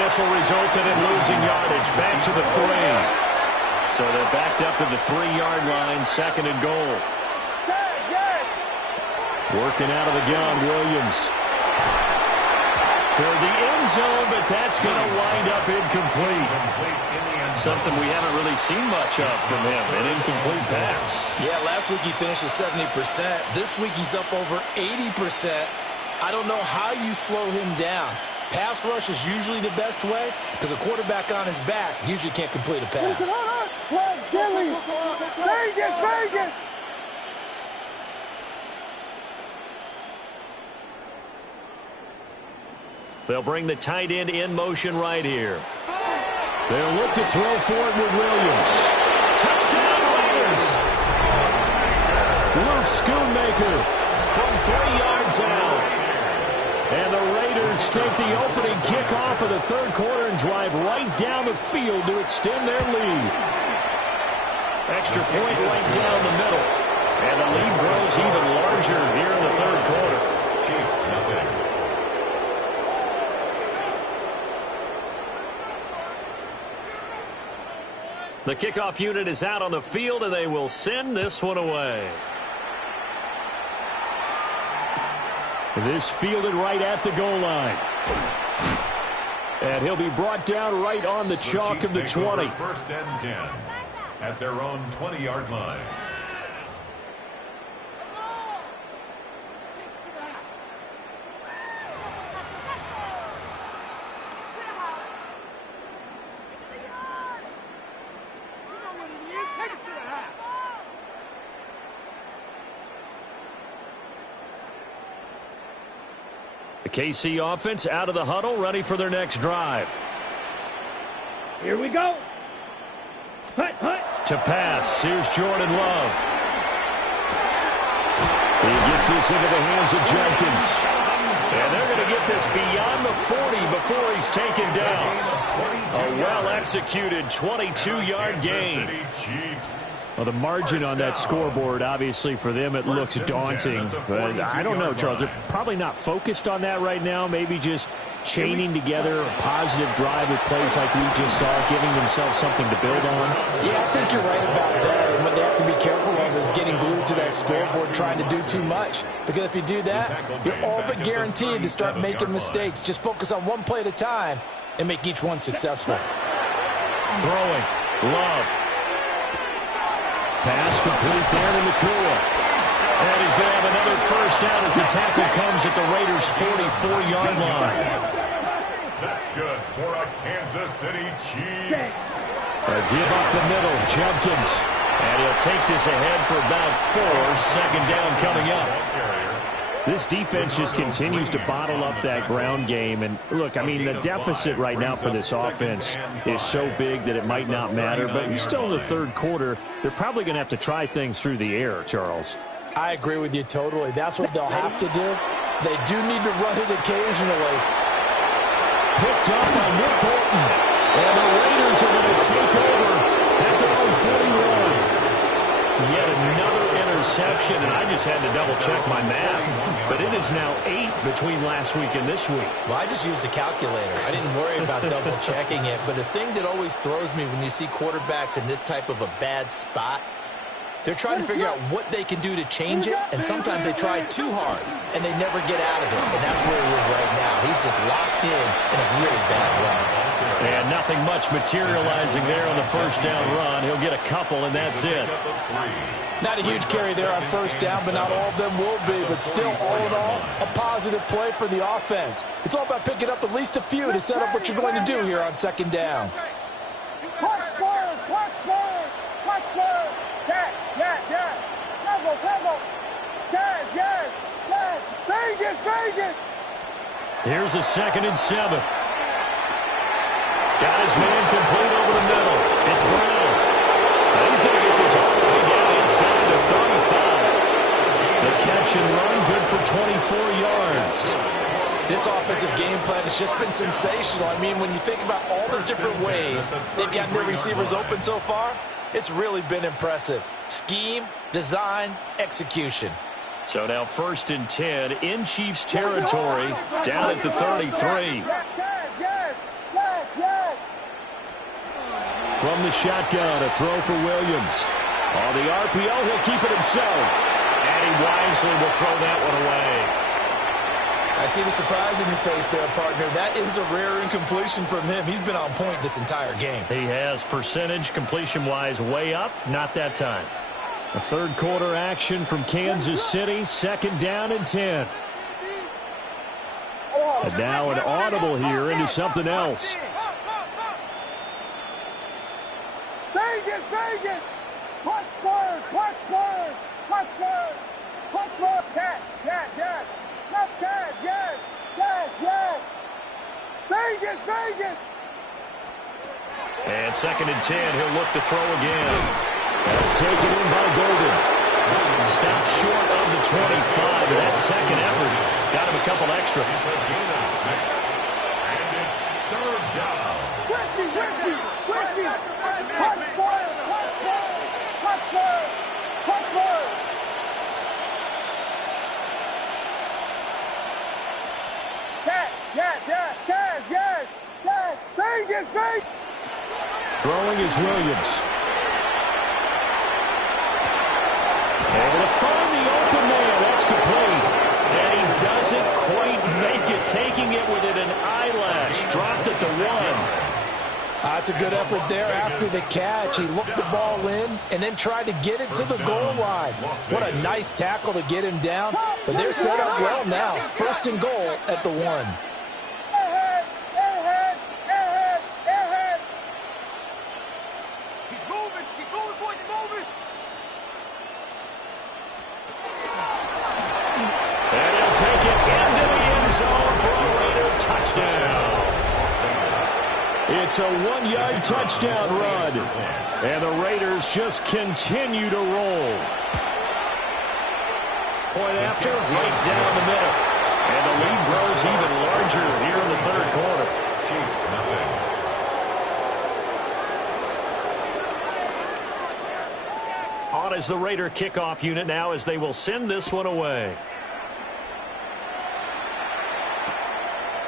this will result in it losing yardage. Back to the 3. So they're backed up to the 3-yard line, second and goal. Working out of the gun, Williams. Toward the end zone, but that's going to wind up incomplete. Something we haven't really seen much of from him, an incomplete pass. Yeah, last week he finished at 70%. This week he's up over 80%. I don't know how you slow him down. Pass rush is usually the best way because a quarterback on his back usually can't complete a pass. Vegas. They'll bring the tight end in motion right here. They'll look to throw for it with Williams. Touchdown Raiders! Luke Schoonmaker from 3 yards out. And the Raiders take the opening kickoff of the third quarter and drive right down the field to extend their lead. Extra point right down the middle. And the lead grows even larger here in the third quarter. Chiefs, nothing. The kickoff unit is out on the field, and they will send this one away. This fielded right at the goal line. And he'll be brought down right on the chalk of the 20. First and 10 at their own 20-yard line. The KC offense out of the huddle, ready for their next drive. Here we go. Hut. To pass, here's Jordan Love. He gets this into the hands of Jenkins. And they're going to get this beyond the 40 before he's taken down. A well-executed 22-yard gain. Well, the margin on that scoreboard, obviously, for them, it looks daunting. But I don't know, Charles. They're probably not focused on that right now. Maybe just chaining together a positive drive with plays like we just saw, giving themselves something to build on. Yeah, I think you're right about that. And what they have to be careful of is getting glued to that scoreboard, trying to do too much. Because if you do that, you're all but guaranteed to start making mistakes. Just focus on one play at a time and make each one successful. Throwing. Love. Pass complete there to Nakua. And he's going to have another first down as the tackle comes at the Raiders' 44-yard line. That's good for a Kansas City Chiefs. A give up the middle, Jenkins. And he'll take this ahead for about 4. Second down coming up. This defense just continues to bottle up that ground game. And, look, I mean, the deficit right now for this offense is so big that it might not matter. But you're still in the third quarter. They're probably going to have to try things through the air, Charles. I agree with you totally. That's what they'll have to do. They do need to run it occasionally. Picked up by Nick Bolton. And the Raiders are going to take over at their own 41. Yet another interception, and I just had to double-check my math. But it is now 8 between last week and this week. Well, I just used a calculator. I didn't worry about double-checking it. But the thing that always throws me when you see quarterbacks in this type of a bad spot, they're trying to figure out what they can do to change it, and sometimes they try too hard, and they never get out of it. And that's where he is right now. He's just locked in a really bad way. And nothing much materializing there on the first down run. He'll get a couple, and that's it. Not a huge carry there on first down, but not all of them will be. But still, all in all, a positive play for the offense. It's all about picking up at least a few to set up what you're going to do here on second down. Punch Spurs, punch Spurs, punch Spurs. Yes, yes, yes. Tempo. Yes. Vegas. Here's a 2nd and 7. Got his man complete over the middle. It's Brown. Now he's going to get this all the way down inside the 35. The catch and run, good for 24 yards. This offensive game plan has just been sensational. I mean, when you think about all the different ways they've gotten their receivers open so far, it's really been impressive. Scheme, design, execution. So now 1st and 10 in Chiefs territory, down at the 33. From the shotgun, a throw for Williams. On the RPO, he'll keep it himself. And he wisely will throw that one away. I see the surprise in your face there, partner. That is a rare incompletion from him. He's been on point this entire game. He has percentage completion-wise way up, not that time. A third quarter action from Kansas City, 2nd down and 10. And now an audible here into something else. Vegas. Punch Spurs. Yes. Vegas. And 2nd and 10, he'll look to throw again. That's taken in by Golden. Stopped short of the 25, but that second effort got him a couple extra. It's a gain of 6. And it's 3rd down. Whiskey. Punch Spurs. Yes. Vegas. Throwing is Williams. Able to find the open man. That's complete. And he doesn't quite make it. Taking it within an eyelash. Dropped at the 1. That's a good effort there after the catch. He looked the ball in and then tried to get it to the goal line. What a nice tackle to get him down. But they're set up well now. 1st and goal at the 1. Ahead. He's moving, boys, he's moving. And he'll take it into the end zone for a Raider touchdown. It's a 1-yard touchdown run. And the Raiders just continue to roll. Point after, right down the middle. And the lead grows even larger here in the 3rd quarter. Chiefs nothing. On is the Raider kickoff unit now as they will send this one away.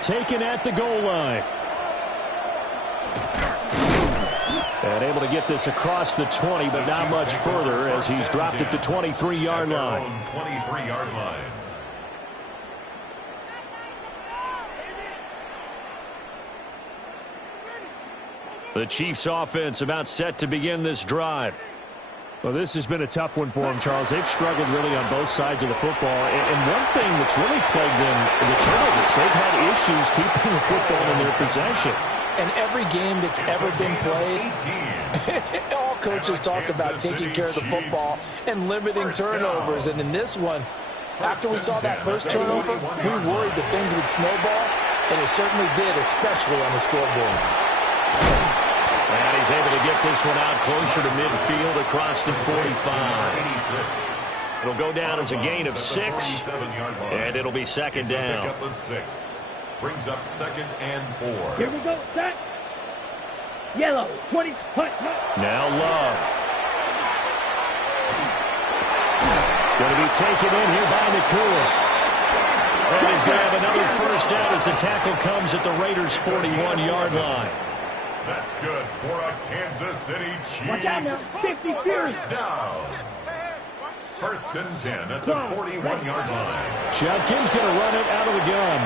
Taken at the goal line. And able to get this across the 20, but not much further as he's dropped at the 23-yard line. 23-yard line. The Chiefs offense about set to begin this drive. Well, this has been a tough one for them, Charles. They've struggled really on both sides of the football. And one thing that's really plagued them, the turnovers. They've had issues keeping the football in their possession. And every game that's ever been played, all coaches talk about taking care of the football and limiting turnovers. And in this one, after we saw that first turnover, we worried that things would snowball, and it certainly did, especially on the scoreboard. And he's able to get this one out closer to midfield across the 45. It'll go down as a gain of 6, and it'll be 2nd down. Brings up 2nd and 4. Here we go, set. Yellow, 20, hut. Now Love. Going to be taken in here by Nakua. And he's going to have another first down as the tackle comes at the Raiders' 41-yard line. That's good for a Kansas City Chiefs. Watch out now, 50 First down. 1st and 10 at the 41-yard line. Judkins going to run it out of the gun.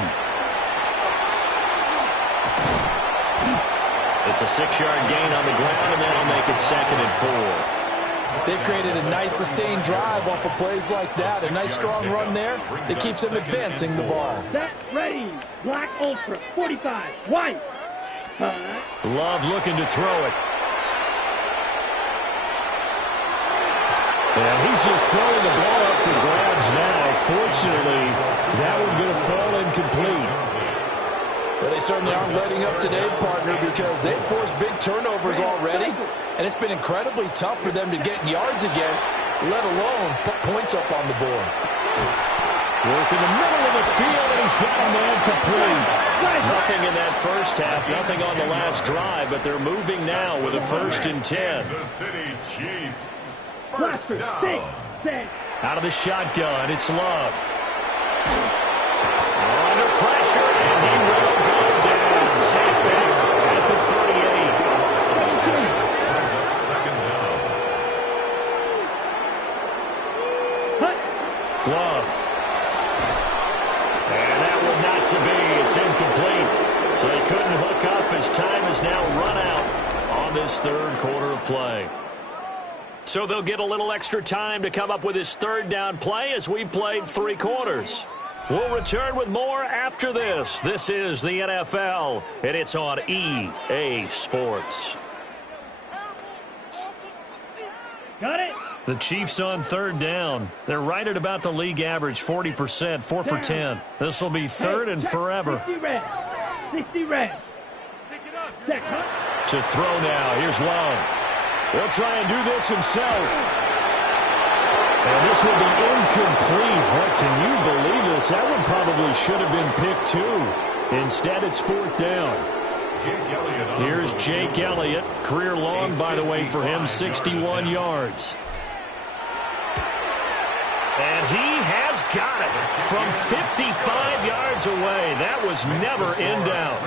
It's a 6-yard gain on the ground, and that'll make it 2nd and 4. They've created a nice sustained drive off of plays like that. A nice strong run there that keeps them advancing the ball. That's ready. Black Ultra, 45. White. Love looking to throw it. And he's just throwing the ball up for grabs now. Fortunately, that one's going to fall incomplete. Well, they certainly aren't letting up today, partner, because they've forced big turnovers already. And it's been incredibly tough for them to get yards against, let alone put points up on the board. Work in the middle of the field, and he's got a man complete. Nothing in that first half, nothing on the last drive, but they're moving now with a 1st and 10. Kansas City Chiefs. First down. Out of the shotgun, it's Love. Under pressure, and he will go down. Safe back at the 38. Brings up 2nd down. Love. And that one not to be. It's incomplete. So they couldn't hook up as time is now run out on this 3rd quarter of play. So they'll get a little extra time to come up with his 3rd down play as we've played 3 quarters. We'll return with more after this. This is the NFL, and it's on EA Sports. Got it? The Chiefs on 3rd down. They're right at about the league average, 40%, 4 for 10. This will be 3rd and forever. 60 red. 60 red. To throw now. Here's Love. He'll try and do this himself. And this will be incomplete. What, can you believe this? That one probably should have been picked too. Instead, it's 4th down. Here's Jake Elliott. Career long, by the way, for him, 61 yards. And he has got it from 55 yards away. That was never in doubt.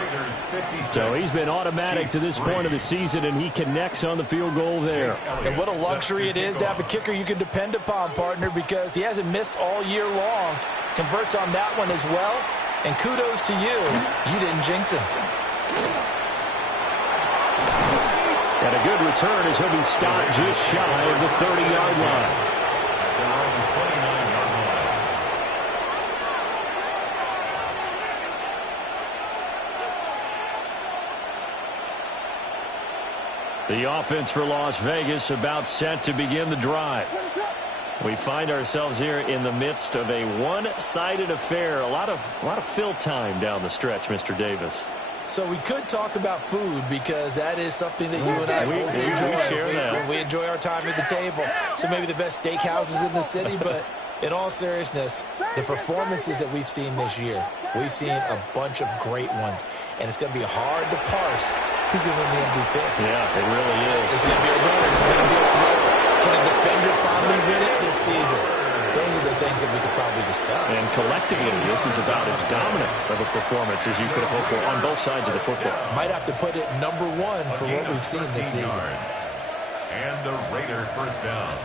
So he's been automatic to this point of the season, and he connects on the field goal there. And what a luxury it is to have a kicker you can depend upon, partner, because he hasn't missed all year long. Converts on that one as well. And kudos to you. You didn't jinx him. And a good return as he'll be stopped just shy of the 30-yard line. The offense for Las Vegas about set to begin the drive. We find ourselves here in the midst of a one-sided affair. A lot of fill time down the stretch, Mr. Davis. So we could talk about food because that is something that you and I both enjoy. We share that. We enjoy our time at the table. So maybe the best steakhouses in the city, but in all seriousness, the performances that we've seen this year, we've seen a bunch of great ones. And it's going to be hard to parse who's going to win the MVP. Yeah, it really is. It's going to be a runner. It's going to be a thrower. Can a defender finally win it this season? Those are the things that we could probably discuss. And collectively, this is about as dominant of a performance as you could have hoped for on both sides of the football. Might have to put it #1 for what we've seen this season. And the Raider first down.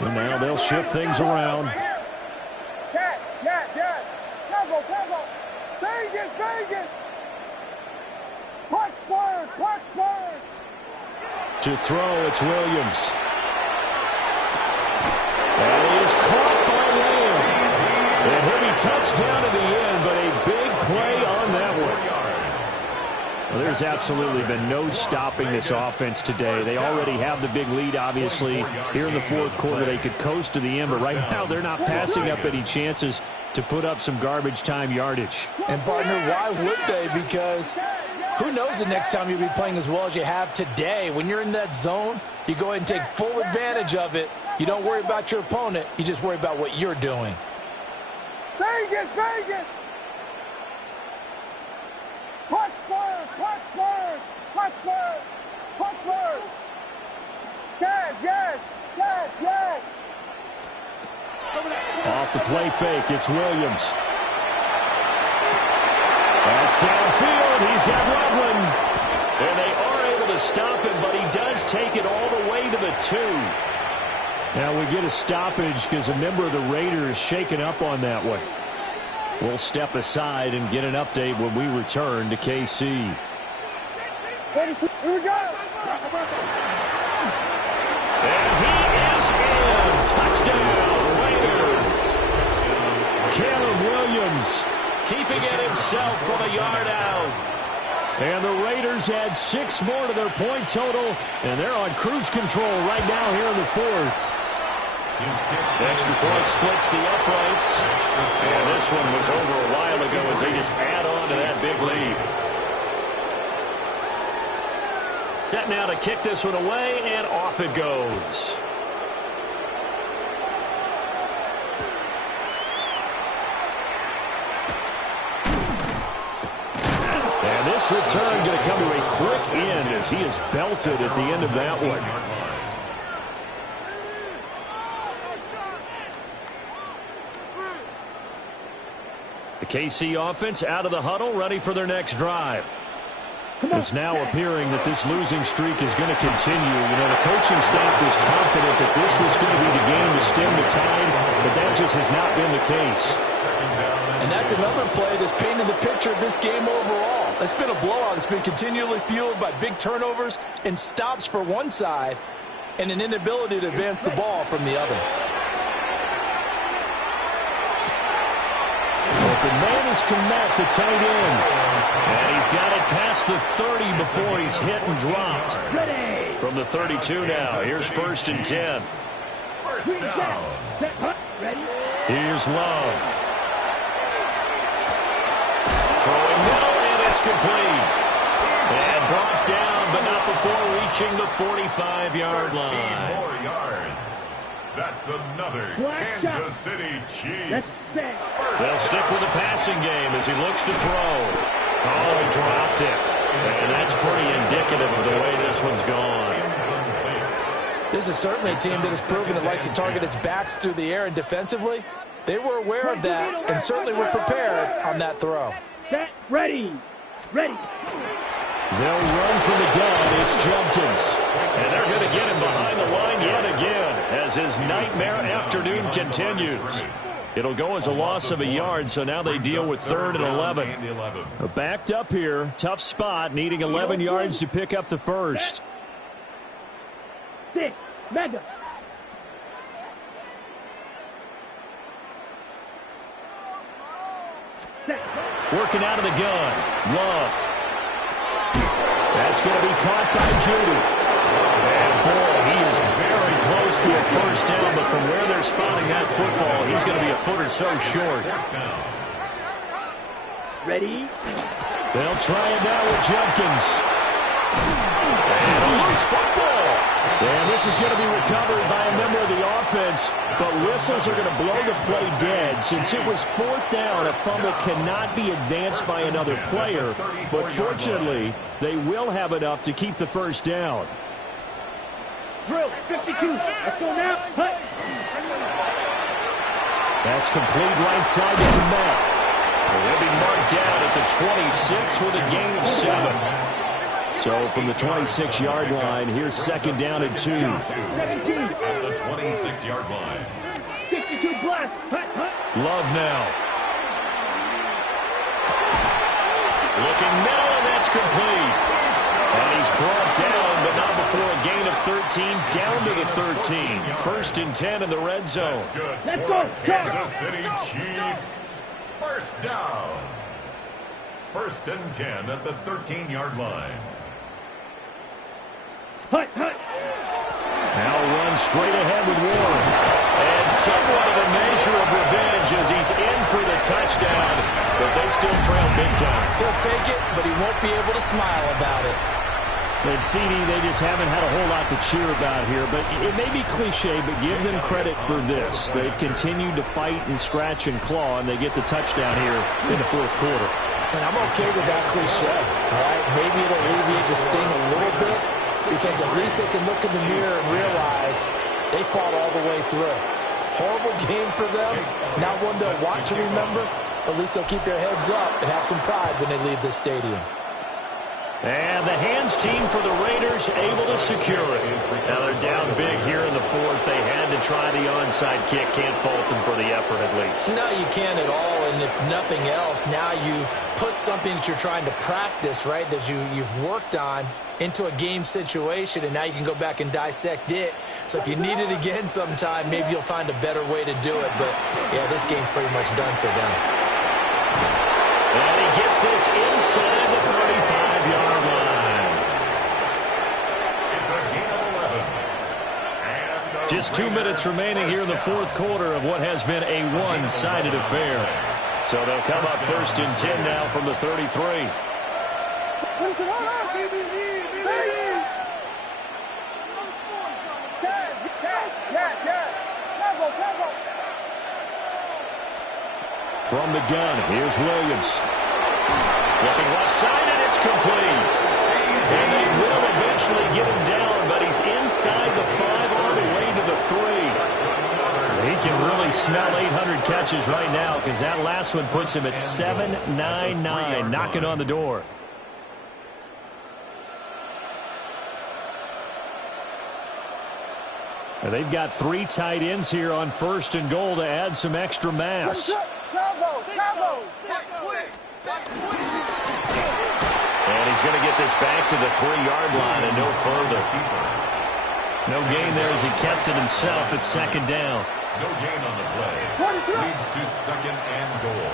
And now they'll shift things around. Yes. Tempo. Vegas. Punch Spurs. To throw, it's Williams. And he is caught by Lamb. And he'll be touchdown in the end, but a big play on that one. Well, there's absolutely been no stopping this offense today. They already have the big lead, obviously. Here in the 4th quarter, they could coast to the end, but right now they're not passing up any chances to put up some garbage time yardage. And, partner, why would they? Because who knows the next time you'll be playing as well as you have today. When you're in that zone, you go ahead and take full advantage of it. You don't worry about your opponent. You just worry about what you're doing. Vegas. Punch Spurs. Yes. Off the play fake, it's Williams. That's downfield. He's got Loveland. And they are able to to stop him, but he does take it all the way to the 2. Now we get a stoppage because a member of the Raiders shaken up on that one. We'll step aside and get an update when we return to KC. Here we go. And he is in. Touchdown, Raiders. Caleb Williams Keeping it himself from a yard out. And the Raiders add 6 more to their point total, and they're on cruise control right now here in the 4th. Extra point splits the uprights. And this one was over a while ago as they just add on to that big lead. Set now to kick this one away, and off it goes. And this return going to come to a quick end as he is belted at the end of that one. The KC offense out of the huddle, ready for their next drive. It's now appearing that this losing streak is going to continue. You know, the coaching staff was confident that this was going to be the game to stem the tide, but that just has not been the case. And that's another play that's painted the picture of this game overall. It's been a blowout. It's been continually fueled by big turnovers and stops for one side and an inability to advance the ball from the other. Open man is Komet, the tight end. And he's got it past the 30 before he's hit and dropped. From the 32 now, here's 1st and 10. First down. Here's Love. Throwing middle, and it's complete. And brought down, but not before reaching the 45-yard 13 line. more yards. That's another Kansas City Chiefs. They'll stick with the passing game as he looks to throw. Oh, he dropped it. And that's pretty indicative of the way this one's gone. This is certainly a team that has proven it likes to target its backs through the air, and defensively, they were aware of that and certainly were prepared on that throw. Set, ready. They'll run from the gun. It's Jumpkins. And they're going to get him behind the line yet again as his nightmare afternoon continues. It'll go as a loss of a yard, so now they deal with 3rd and 11. Backed up here. Tough spot, needing 11 yards to pick up the first. 6, mega. Working out of the gun. Love. That's going to be caught by Judy. And boy, he is very close to a first down, but from where they're spotting that football, he's going to be a foot or so short. Ready. They'll try it now with Jumpkins. And a loose football. And this is going to be recovered by a member of the offense, but whistles are going to blow the play dead. Since it was 4th down, a fumble cannot be advanced by another player, but fortunately, they will have enough to keep the first down. Drill, 52. Let's go now. Hut. That's complete right side to Komet. They'll be marked down at the 26 with a gain of 7. So from the 26-yard line, here's 2nd down and 2. 17. At the 26-yard line. 62 blast. Hut. Love now. Looking middle, and that's complete. And he's brought down, but not before a gain of 13, down to the 13. 1st and 10 in the red zone. Good. Let's go. Kansas City Chiefs. First down. 1st and 10 at the 13-yard line. Hut. Now run straight ahead with Warren. And somewhat of a measure of revenge as he's in for the touchdown, but they still trail big time. He'll take it, but he won't be able to smile about it. And CD, they just haven't had a whole lot to cheer about here, but it may be cliche, but give them credit for this. They've continued to fight and scratch and claw, and they get the touchdown here in the 4th quarter. And I'm okay with that cliche, all right? Maybe it'll alleviate the sting a little bit, because at least they can look in the mirror and realize they fought all the way through. Horrible game for them, not one they'll want to remember, but at least they'll keep their heads up and have some pride when they leave this stadium. And the hands team for the Raiders able to secure it. Now they're down big here in the fourth. They had to try the onside kick. Can't fault them for the effort at least. No, you can't at all. And if nothing else, now you've put something that you're trying to practice, right, that you've worked on into a game situation, and now you can go back and dissect it. So if you need it again sometime, maybe you'll find a better way to do it. But, yeah, this game's pretty much done for them. And he gets this inside the 35-yard line. It's a gain of 11. Just 2 minutes remaining here in the fourth quarter of what has been a one-sided affair. So they'll come up first and 10 now from the 33. From the gun, here's Williams. Looking left side, and it's complete. And they will eventually get him down, but he's inside the 5 all the way to the 3. He can really smell 800 catches right now because that last one puts him at 799, knocking on the door. And they've got 3 tight ends here on first and goal to add some extra mass. And he's going to get this back to the 3-yard line and no further. No gain there as he kept it himself at second down. No gain on the play. Leads to second and goal.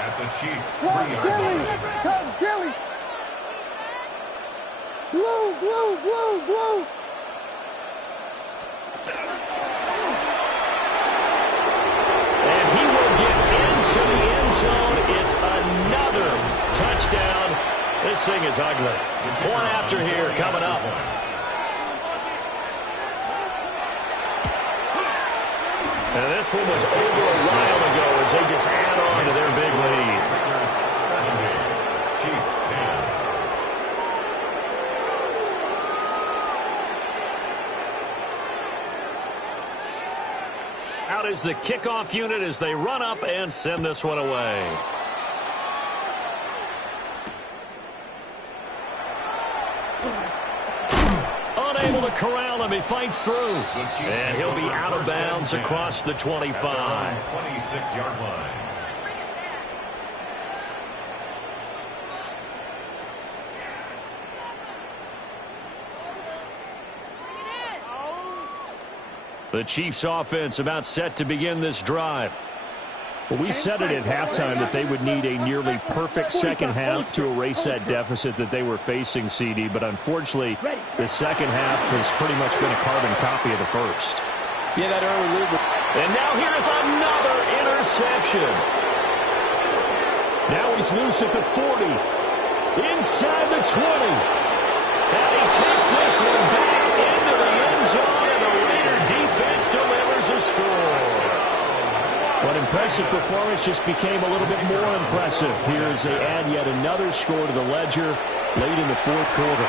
At the Chiefs' 3-yard line. Comes Gilly. Blue, blue, blue, blue. And he will get into the end zone. It's another touchdown. This thing is ugly. Point after here coming up. And this one was over a while ago as they just add on to their big lead. 70, Chiefs 10. Out is the kickoff unit as they run up and send this one away. Unable to corral him. He fights through. And he'll be out of bounds across the 25. 26-yard line. The Chiefs offense about set to begin this drive. Well, we said it at halftime that they would need a nearly perfect second half to erase that deficit that they were facing, CD. But unfortunately, the second half has pretty much been a carbon copy of the first. Yeah, that early lead. And now here is another interception. Now he's loose at the 40. Inside the 20. And he takes this one back into the end zone, and the Raider defense delivers a score. What impressive performance just became a little bit more impressive here as they add yet another score to the ledger late in the fourth quarter.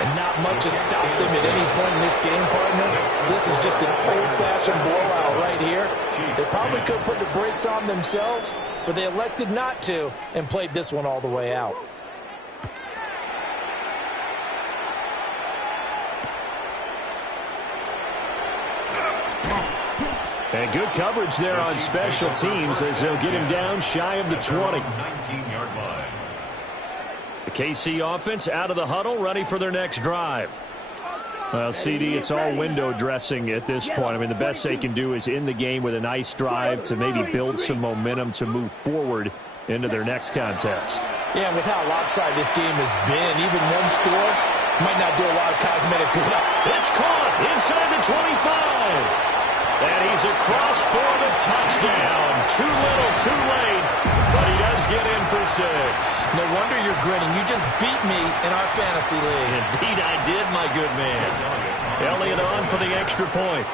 And not much has stopped them at any point in this game, partner. This is just an old-fashioned blowout right here. They probably could put the brakes on themselves, but they elected not to and played this one all the way out. And good coverage there on special teams as they'll get him down shy of the 20. 19-yard line. The KC offense out of the huddle, ready for their next drive. Well, CD, it's all window dressing at this point. I mean, the best they can do is end the game with a nice drive to maybe build some momentum to move forward into their next contest. Yeah, with how lopsided this game has been, even one score might not do a lot of cosmetic good. It's caught inside the 25. And he's across for the touchdown. Too little, too late, but he does get in for 6. No wonder you're grinning. You just beat me in our fantasy league. Indeed I did, my good man. Elliott on for the extra point.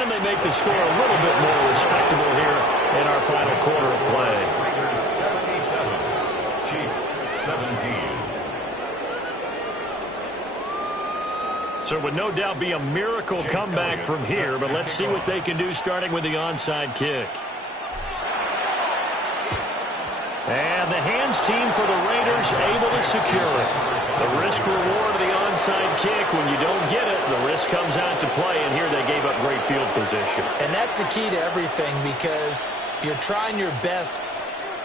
And they make the score a little bit more respectable here in our final quarter of play. Raiders 77, Chiefs 17. So it would no doubt be a miracle comeback from here, but let's see what they can do starting with the onside kick. And the hands team for the Raiders able to secure it. The risk reward of the onside kick. When you don't get it, the risk comes out to play, and here they gave up great field position. And that's the key to everything, because you're trying your best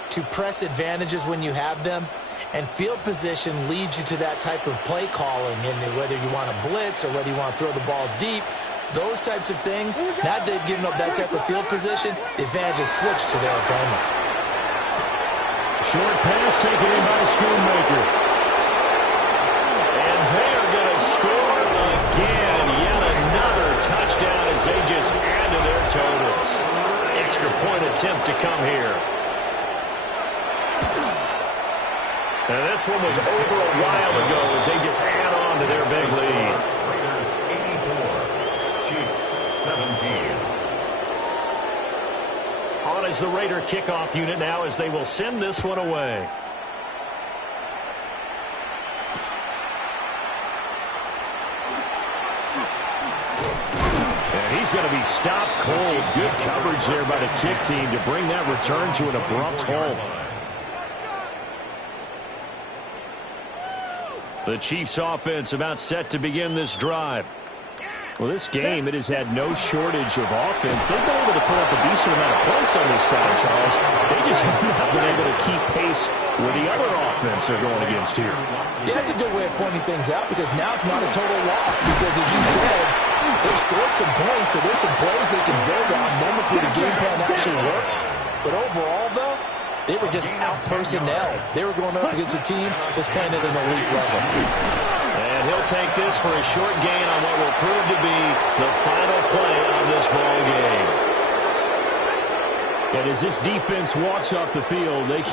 to press advantages when you have them, and field position leads you to that type of play calling, and whether you want to blitz or whether you want to throw the ball deep, those types of things. Now they've given up that type of field position, the advantage is switched to their opponent. Short pass taken in by Schoonmaker. And they're going to score again. Yet another touchdown as they just add to their totals. Extra point attempt to come here. And this one was over a while ago as they just add on to their big lead. Raiders 84, Chiefs 17. On is the Raider kickoff unit now as they will send this one away. And he's going to be stopped cold. Good coverage there by the kick team to bring that return to an abrupt halt. The Chiefs offense about set to begin this drive. Well, this game, it has had no shortage of offense. They've been able to put up a decent amount of points on this side, Charles. They just have not been able to keep pace with the other offense they're going against here. Yeah, that's a good way of pointing things out, because now it's not a total loss, because as you said, they've scored some points, so there's some plays they can build on, moments where the game plan actually worked. But overall, though, they were just out-personnel. They were going up against a team that's playing at an elite level. And he'll take this for a short gain on what will prove to be the final play of this ball game. And as this defense walks off the field, they can